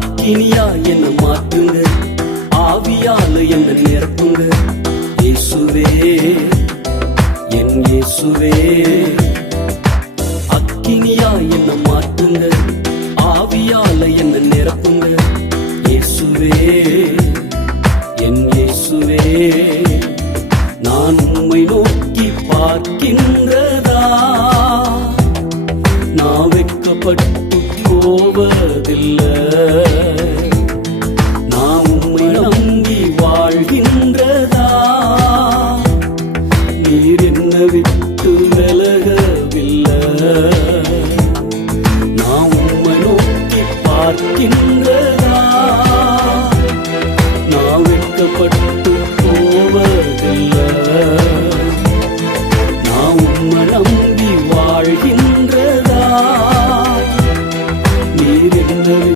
அக்கினியா என்ன மாற்றுங்க ஆவியால என்ன நிரப்புங்க? இயேசுவே என் இயேசுவே. அக்கினியா என்ன மாற்றுங்க ஆவியால என்ன நிரப்புங்க? இயேசுவே என் இயேசுவே. நான் உம்மை நோக்கி பார்க்கின்றதா? நான் வெட்கப்பட்டு போவதில்லை. நீர் என்ன விட்டு விலகவில்லை? நான் உம்மை நோக்கி பார்க்கின்றதா? நான் வெட்கப்பட்டு போவதில்லை. நான் உம்மை நம்பி வாழ்கின்ற